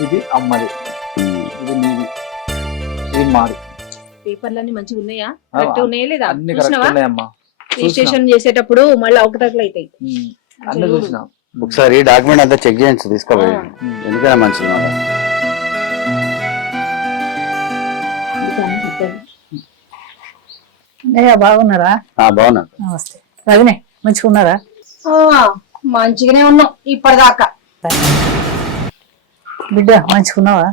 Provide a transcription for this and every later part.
ఇది అమ్మది, ఇది నీది, ఇది మాది. పేపర్లన్నీ మంచిగా ఉన్నాయా? కరెక్ట్ ఉన్నాయా లేదా? అన్ని కరెక్ట్ ఉన్నాయమ్మా. రిజిస్ట్రేషన్ చేసేటప్పుడు మళ్ళీ అవకతవకలు అవుతాయి. అన్ని చూసినా. ఒకసారి డాక్యుమెంట్ అంతా చెక్ చేయించి తీసుకోవాలి, ఎందుకైనా మంచిది. బాగున్నారా? బాగున్నా. నమస్తే రవినే, మంచిగా ఉన్నారా? మంచిగానే ఉన్నాం ఇప్పటిదాకా. బిడ్డ మంచిగున్నావా?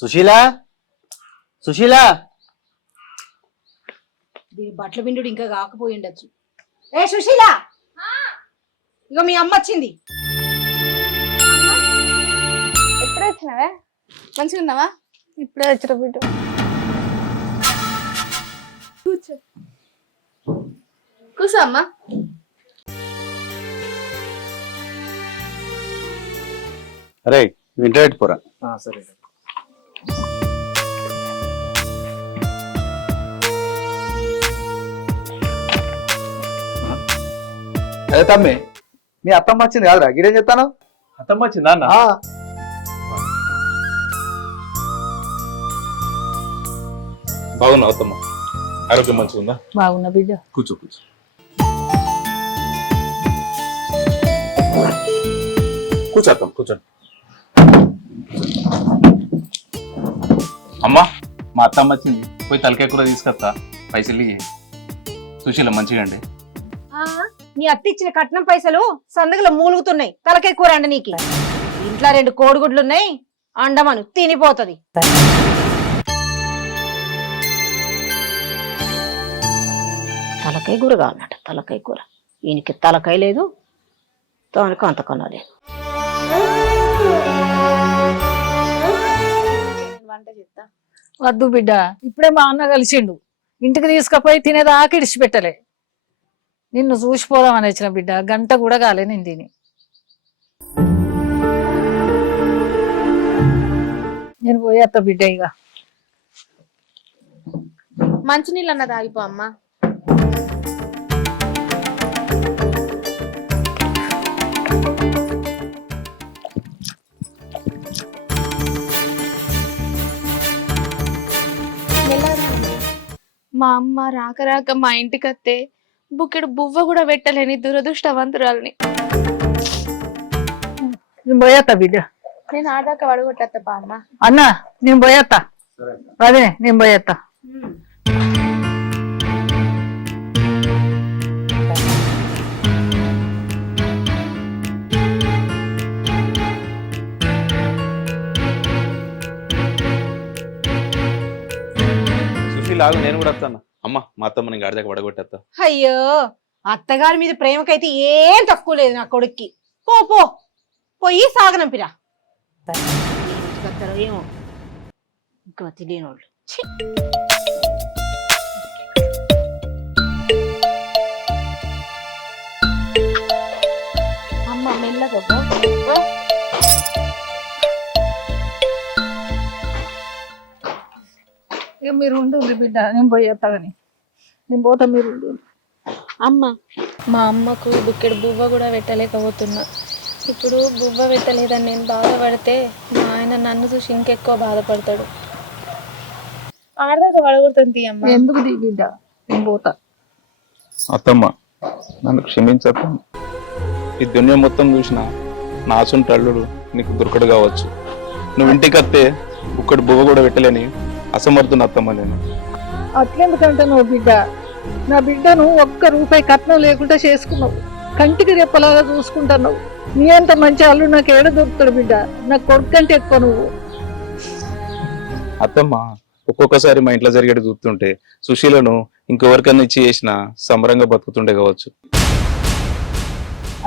సుశీల, సుశీల, దీని బట్టల బిండు ఇంకా కాకపోయి ఉండొచ్చు. ఏ సుశీల, ఇగో మీ అమ్మ వచ్చింది. ఎప్పుడే వచ్చినావే? మంచిగా ఉన్నావా? ఇప్పుడే వచ్చిన బిడ్డ. కూర్చో అమ్మా. అరే ఇంటర్నెట్ పోరా. సరే. అదే తమ్మి, మీ అత్తమ్మ వచ్చింది కాదురా, గిడేం చెప్తాను? అత్తమ్మ వచ్చిందా అన్న? బాగున్నావు అత్తమ్మ? ఆరోగ్యం మంచిగా ఉందా? బాగున్నా బిడ్డ. కూర్చో కూర్చో. కూర్చోత్తాం, కూర్చోండి. అమ్మా, మా అత్తమ్మ వచ్చింది, పోయి తలకాయ కూర తీసుకొస్తా, పైసలు ఇయ్యి. సుశీల మంచిగా అండి. నీ అత్త ఇచ్చిన కట్నం పైసలు సందగలో మూలుగుతున్నాయి. తలకాయ కూర అండి నీకు. ఇంట్లో 2 కోడిగుడ్లు ఉన్నాయి, అండమను తినిపోతది. తలకాయ కూర కావాలన్నట. తలకాయ కూర ఈయనకి తలకాయ లేదు, తనకు అంతకన్నా లేదు. వంట చేస్తా. వద్దు బిడ్డ, ఇప్పుడే మా అన్న కలిసిండు, ఇంటికి తీసుకుపోయి తినేదాకా ఇడిచిపెట్టలే. నిన్ను చూసిపోదామని వచ్చిన బిడ్డ, గంట కూడా కాలే నేను తిని. నేను పోయేస్తా బిడ్డ. ఇక మంచినీళ్ళు అన్న తాగిపో అమ్మా. మా అమ్మ రాక రాక మా ఇంటికి వస్తే బుక్కెడు బువ్వ కూడా పెట్టలేని దురదృష్టవంతురాలని. నేను పోయేస్తా బిడ్డ. నేను ఆడాక వడగొట్టేస్తా అమ్మ. అన్న నేను పోయేస్తా. అదే నేను పోయేస్తా. సుశీలాగు, నేను కూడా వస్తాను. అమ్మ, మా అత్తమ్మ నేను గాడిదాకా వడగొట్టేస్తా. అయ్యో, అత్తగారి మీద ప్రేమకైతే ఏం తక్కువ లేదు నా కొడుక్కి. పో పో, పోయి సాగనంపిరా. ఏమో ఇంకా తెలియనోళ్ళు. అమ్మ మెల్లగా ఇక మీరు ఉండు బిడ్డ, నేను పోయేస్తా. కానీ నేను పోతా, మీరు ఉండు. అమ్మ, మా అమ్మకు బుక్కెడు బువ్వ కూడా పెట్టలేకపోతున్నా. ఇప్పుడు బువ్వ పెట్టలేదని నేను బాధపడితే మా ఆయన నన్ను చూసి ఇంకెక్కువ బాధపడతాడు. ఆడదాకా వడగొడుతుంది అమ్మ. ఎందుకు ది బిడ్డ, నేను పోతా. అత్తమ్మ, నన్ను క్షమించత్తమ్మ. ఈ దునియా మొత్తం చూసిన నా అసంటి అల్లుడు నీకు దొరకడు కావచ్చు. నువ్వు ఇంటికి వస్తే ఒక్కటి బువ్వ కూడా పెట్టలేని అసమర్థుని అత్తమ్మ నేను. అట్లెందుకంటే నువ్వు బిడ్డ, నా బిడ్డను ఒక్క రూపాయి కట్నం లేకుండా చేసుకున్నావు, కంటికి రెప్పలాగా చూసుకుంటున్నావు. నీ అంత మంచి అల్లుడు నాకు ఏడ దొరుకుతాడు బిడ్డ? నాకు కొడుకు కంటే ఎక్కువ నువ్వు. అత్తమ్మ, ఒక్కొక్కసారి మా ఇంట్లో జరిగేది చూస్తుంటే సుశీలను ఇంకెవరికన్నా ఇచ్చి చేసిన సమరంగా బతుకుతుండే కావచ్చు.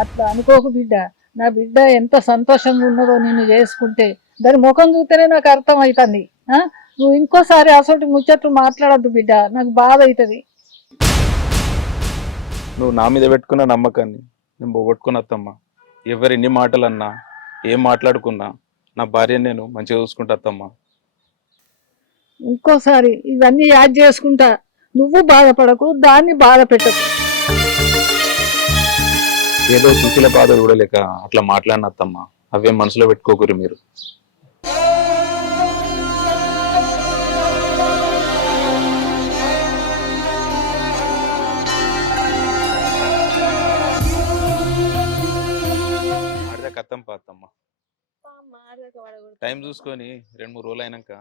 అట్లా అనుకోకు బిడ్డ. నా బిడ్డ ఎంత సంతోషంగా ఉన్నదో నిన్ను చేసుకుంటే, దాని ముఖం చూస్తేనే నాకు అర్థం అవుతుంది. నువ్వు ఇంకోసారి అసలు ముచ్చట్లు మాట్లాడద్దు బిడ్డ, నాకు బాధ అవుతుంది. నువ్వు నా మీద పెట్టుకున్న నమ్మకాన్ని నేను పోగొట్టుకున్న అత్తమ్మ. ఎవరు ఎన్ని మాటలన్నా, ఏం మాట్లాడుకున్నా నా భార్యని నేను మంచిగా చూసుకుంటా అత్తమ్మ. ఇంకోసారి ఇవన్నీ యాడ్ చేసుకుంటా. నువ్వు బాధపడకు, దాన్ని బాధ పెట్టకు. ఏదో సుశీల బాధ చూడలేక అట్లా మాట్లాడిన అత్తమ్మ. అవే మనసులో పెట్టుకోకూరి మీరు. కత్తం పాతమ్మ టైం చూసుకొని 2-3 రోజులు అయినాక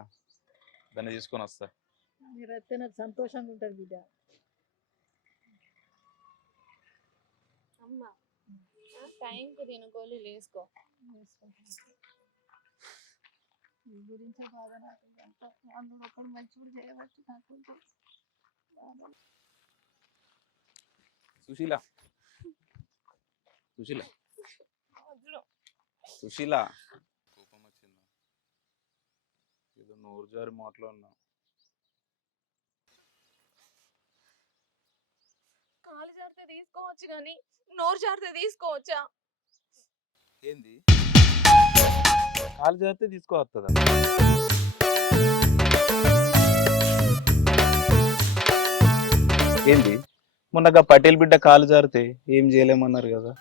దాన్ని తీసుకొని వస్తా. మీరు వస్తే నాకు సంతోషంగా ఉంటుంది బిడ్డ. అమ్మ టైంకి నేను గోళీలు వేసుకో. మీ గురించే బాధ నాకు. అందులో ఒకడు మంచిగా చేయవచ్చు నాకు. సుశీల సుశీల సుశీల కోపం వచ్చిందా? ఏదో నోరు జారి మాట్లాడినా. కాలు జారితే తీసుకోవచ్చు కానీ నోరు జారితే తీసుకోవచ్చా? ఏంది కాలు జారితే తీసుకోవస్తుందా? ఏంది మొన్నగా పటేల్ బిడ్డ కాలు జారితే ఏం చేయలేమన్నారు కదా.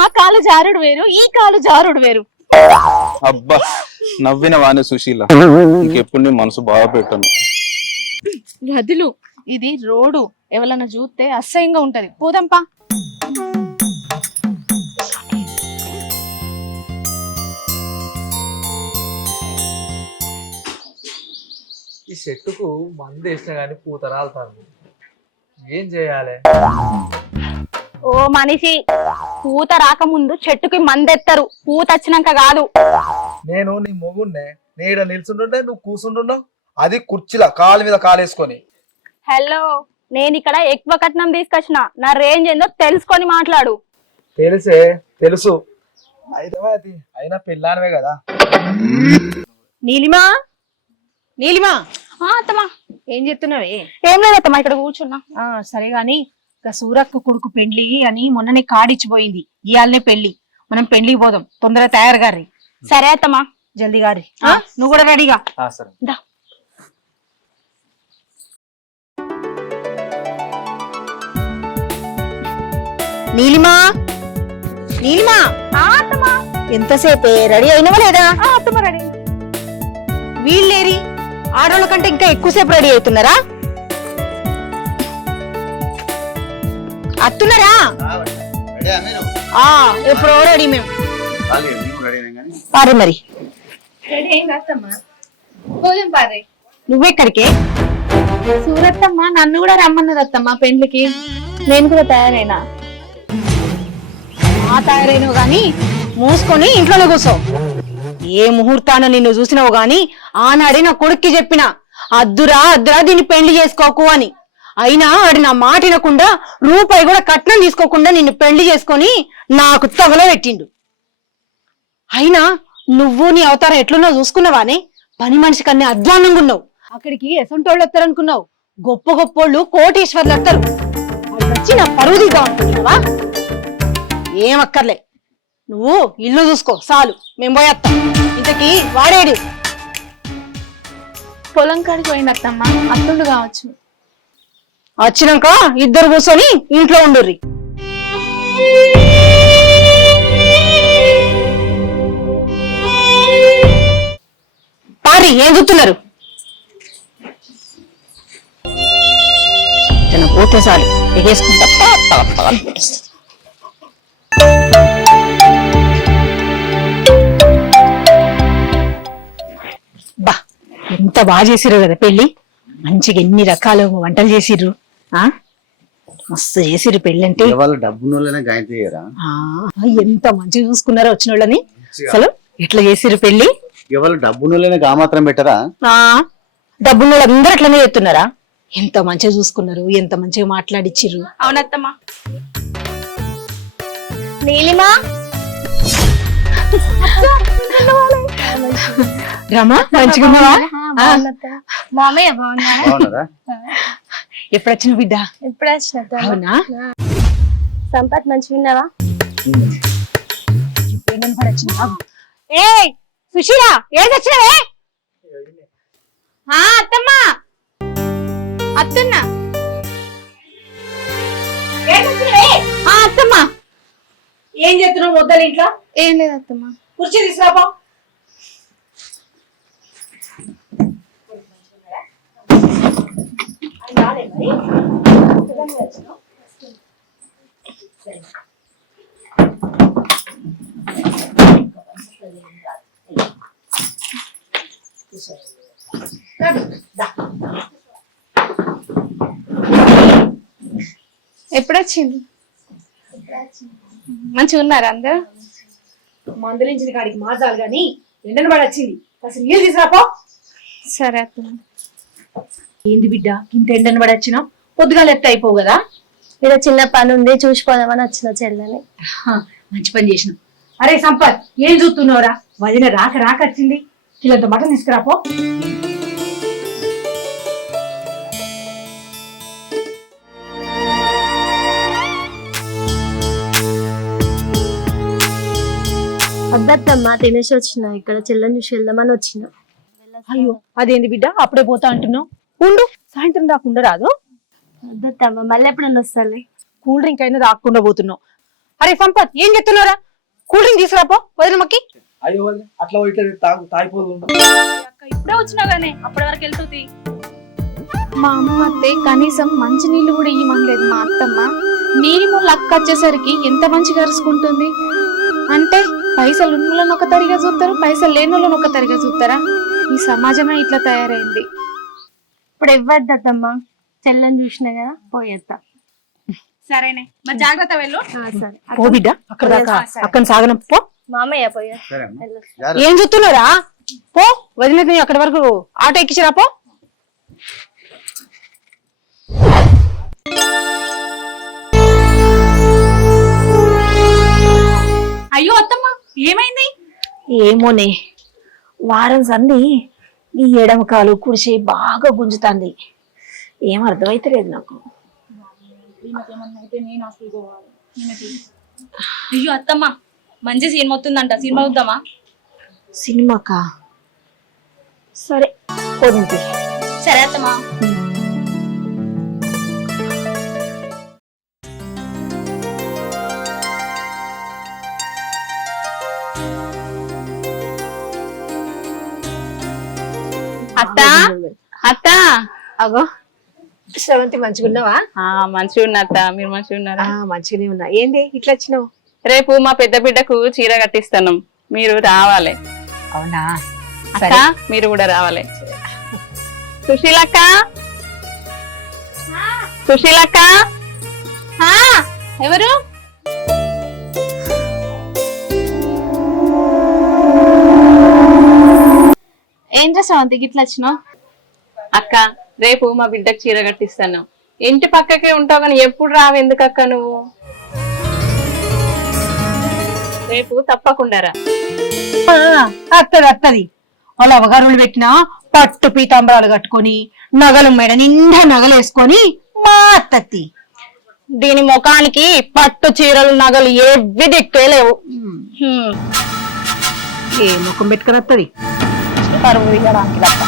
ఆ కాలు జారుడు వేరు, ఈ కాలు జారుడు వేరు. అబ్బా నవ్విన వాణి సుశీల, ఇంకెప్పుడు నీ మనసు బాగా పెట్టను. గదులు ఇది రోడ్డు, ఎవరన్నా చూస్తే అసహ్యంగా ఉంటది. పోదాంపా. ఈ చెట్టుకు మందు వేసినా కానీ పూత రాలుతాను. ఏం చేయాలి? ఓ మనిషి, పూత రాకముందు చెట్టుకి మందెత్తరు, పూత వచ్చినాక కాదు. నేను నీ మొగున్నే, నీడ నిల్చుంటుండే నువ్వు కూర్చుంటున్నావు, అది కుర్చీల కాలు మీద కాలేసుకొని. హలో, నేను ఇక్కడ ఎక్కువ కట్నం తీసుకొచ్చిన, నా రేంజ్ ఏందో తెలుసుకొని మాట్లాడు. తెలిసే తెలుసు, అయితే అయినా పెళ్ళానివే కదా. నీలిమా నీలిమా అత్తమ్మా, ఏం చెప్తున్నావే? ఏం లేదత్తమ్మా, ఇక్కడ కూర్చున్నా. సరే గాని సూరక్క కొడుకు పెండ్లి అని మొన్ననే కాడిచ్చిపోయింది. ఇయాలనే పెళ్లి, మనం పెళ్లికి పోదాం. తొందరగా తయారు గారి. సరే అత్తమ్మా, జల్దీ గారి. నువ్వు కూడా రెడీగా. సరే. నీలిమా నీలిమా అత్తమ్మా, ఎంతసేపే? రెడీ అయినవా లేదా? అత్తమ్మ రెడీ. వీళ్ళేరి ఆడోళ్ళ కంటే ఇంకా ఎక్కువసేపు రెడీ అవుతున్నారా? అత్తున్నారా? ఎప్పుడో రెడీ మేము. పారే మరి. రెడీ అయింది అత్తమ్మ, పోదాం పారే. నువ్వెక్కడికే? సూరత్తమ్మ నన్ను కూడా రమ్మన్నది అత్తమ్మ పెండ్లికి. నేను కూడా తయారైనా. తయారైనవు గాని మూసుకొని ఇంట్లోనే కూర్చో. ఏ ముహూర్తాన నిన్ను చూసినావు గాని ఆనాడే నా కొడుక్కి చెప్పిన, అద్దురా అద్దురా దీన్ని పెళ్లి చేసుకోకు అని. అయినా వాడు నా మాట వినకుండా రూపాయి కూడా కట్నం తీసుకోకుండా నిన్ను పెళ్లి చేసుకొని నాకు తగలో పెట్టిండు. అయినా నువ్వు నీ అవతారం ఎట్లున్నావు చూసుకున్నావానే? పని మనిషి కన్నా అధ్వాన్నంగా ఉన్నావు. అక్కడికి ఎసంటోళ్ళు వస్తారనుకున్నావు? గొప్ప గొప్పోళ్ళు కోటీశ్వర్లు వస్తారు. వాళ్ళు వచ్చి నా పరువు దిగా అనుకుంటున్నావా? ఏమక్కర్లే, నువ్వు ఇల్లు చూసుకో చాలు, మేము పోయేస్తాం. ఇంతకీ వాడేడు? పొలం కాడికి పోయింది అత్తమ్మ, అత్తుండు కావచ్చు. వచ్చినాక ఇద్దరు కూర్చొని ఇంట్లో ఉండుర్రి. పారి, ఏం చూస్తున్నారు? పోతే చాలు ఎగేసుకుంటా. బా, ఎంత బాగా చేసిర్రు కదా పెళ్లి. మంచిగా ఎన్ని రకాల వంటలు చేసిర్రు. మస్తు చేసిర్రు పెళ్లి అంటే. వాళ్ళు డబ్బునోళ్ళనే గాయత్రి చేయరా? ఎంత మంచిగా చూసుకున్నారో వచ్చిన వాళ్ళని. అసలు ఎట్లా చేసిర్రు పెళ్లి? వాళ్ళు డబ్బునోళ్ళనే గా మాత్రం పెట్టరా? డబ్బున్న వాళ్ళందరూ అట్లనే చెప్తున్నారా? ఎంత మంచిగా చూసుకున్నారు, ఎంత మంచిగా మాట్లాడిచ్చిర్రు. అవునత్తమ్మా. నీలిమా, రమా మంచిగా ఉన్నావా? మామయ్య బాగున్నారా? బాగున్నారా? ఎప్పుడు వచ్చిన బిడ్డ? ఎప్పుడు వచ్చిన? అవునా? సంపత్ మంచిగా ఉన్నావా? ఏ సుశీల, ఏది వచ్చినవే? అత్తమ్మా, అత్తన్నా. అత్తమ్మా, ఏం చేస్తున్నావు? వద్దలు ఇంట్లో ఏం లేదు అత్తమ్మ. కుర్చీ తీసుకురాపో. ఎప్పుడు వచ్చింది? మంచిగా ఉన్నారు అందరు? మందులించిన కాడికి మాజాలు గాని ఎండను పడి వచ్చింది. అసలు నీళ్ళు తీసుకురాపో. సరే అత్తమ్మ. ఏంది బిడ్డ ఇంత ఎండను పడి వచ్చినా? పొద్దుగాల ఎత్త అయిపోవు కదా. ఇక్కడ చిన్న పని ఉంది చూసిపోదామని వచ్చిన చెల్లని. మంచి పని చేసినావు. అరే సంపత్, ఏం చూస్తున్నావురా? వదిన రాక రాక వచ్చింది. కిలంత మటన్ తీసుకురాపో. వద్దత్తమ్మ తినేసి వచ్చిన, ఇక్కడ చెల్లని చూసి వెళ్దామని వచ్చిన. అయ్యో అదేంది బిడ్డ అప్పుడే పోతా అంటున్నావు? ఉండు, సాయంత్రం దాకుండా రాదు. వద్దత్తమ్మ మళ్ళీ ఎప్పుడన్నా వస్తాలే. కూల్ డ్రింక్ అయినా రాకుండా పోతున్నావు. అరే సంపత్, ఏం చెప్తున్నారా? కూల్ డ్రింక్ తీసుకురాపో వదినమ్మకి. అయ్యో వదిన, అట్లా ఇట్లా తాగిపోదు. ఇప్పుడే వచ్చినా గానీ అప్పటి వరకు వెళ్తుంది. మా అమ్మ అత్తే కనీసం మంచి నీళ్లు కూడా ఇవ్వమనలేదు. మా అత్తమ్మ నీరి ముళ్ళు అక్క వచ్చేసరికి ఎంత మంచిగా అరుచుకుంటుంది. అంటే పైసలు ఉన్నోళ్ళని ఒక తరిగా చూస్తారు, పైసలు లేని వాళ్ళని ఒక తరిగా చూస్తారా? ఈ సమాజమే ఇట్లా తయారైంది. ఇప్పుడు ఇవ్వద్దత్తమ్మ, చెల్లని చూసినా కదా పోయేస్తా. సరేనే మరి జాగ్రత్త వెళ్ళు. సరే ఓ బిడ్డ అక్కడ దాకా అక్కడ సాగనప్పో. మామయ్య పోయా. ఏం చూస్తున్నారా? పో వదిలేదు అక్కడి వరకు ఆటో ఎక్కించిరాపో. అయ్యో అత్తమ్మ ఏమైంది? ఏమోనే, వారం సంది ఈ ఎడమ కాలు కుడిసే బాగా గుంజుతాంది. ఏం అర్థమైతలేదు నాకు. అయ్యో అత్తమ్మ మంచి సినిమా వస్తుందంట, సినిమా చూద్దామా? సినిమాకా? సరే పోతుంది. సరే అత్తమ్మ. అత్త అత్త అగో శ్రవంతి, మంచిగున్నావా? మంచిగా ఉన్నా అత్త, మీరు మంచిగా ఉన్నారా? మంచిగానే ఉన్నా. ఏంది ఇట్లా వచ్చినావు? రేపు మా పెద్ద బిడ్డకు చీర కట్టిస్తాను, మీరు రావాలి. అవునా? అక్క మీరు కూడా రావాలి. సుశీలక్క, సుశీలక్క. ఎవరు? ఏం చేసావు గిట్లా వచ్చినావు? అక్క రేపు మా బిడ్డకు చీర కట్టిస్తాను. ఇంటి పక్కకే ఉంటావు కానీ ఎప్పుడు రావు ఎందుకక్క నువ్వు? రేపు తప్పకుండా రా. అత్తది అత్తది. వాళ్ళ అవగారులు పెట్టిన పట్టు పీతాంబరాలు కట్టుకొని నగలు మెడ నిండా నగలు వేసుకొని మా అత్తత్తి. దీని ముఖానికి పట్టు చీరలు నగలు ఏవి దిక్కేలేవు. ఏ ముఖం పెట్టుకుని వస్తుంది పరువు దిగడానికి తప్ప.